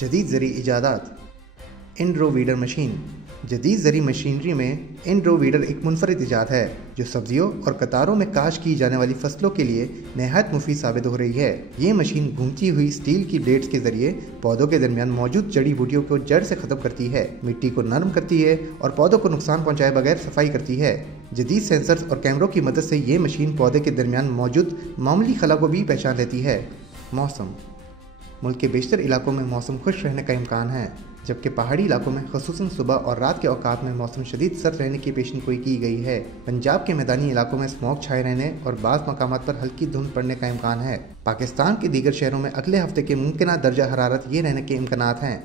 जदीद ज़री इजादात। इंड्रो weeder machine. जदीद ज़री machinery में इंड्रो वीडर एक मुनफरिद इजाद है जो सब्जियों और कतारों में काश की जाने वाली फसलों के लिए नहायत मुफीद साबित हो रही है। ये मशीन घूमती हुई स्टील की ब्लेड्स के जरिए पौधों के दरमियान मौजूद जड़ी बूटियों को जड़ से ख़त्म करती है, मिट्टी को नरम करती है और पौधों को नुकसान पहुँचाए बगैर सफाई करती है। जदीद सेंसर्स और कैमरों की मदद से ये मशीन पौधे के दरमियान मौजूद मामूली खला को भी पहचान लेती है। मौसम। मुल्क के बेशतर इलाकों में मौसम खुश रहने का इम्कान है, जबकि पहाड़ी इलाकों में ख़ुसूसन सुबह और रात के औकात में मौसम शदीद सर्द रहने की पेशनगोई की गई है। पंजाब के मैदानी इलाकों में स्मोक छाए रहने और बाज़ मकामात पर हल्की धुंध पड़ने का इम्कान है। पाकिस्तान के दीगर शहरों में अगले हफ्ते के मुमकिन दर्जा हरारत ये रहने के इम्कानात हैं।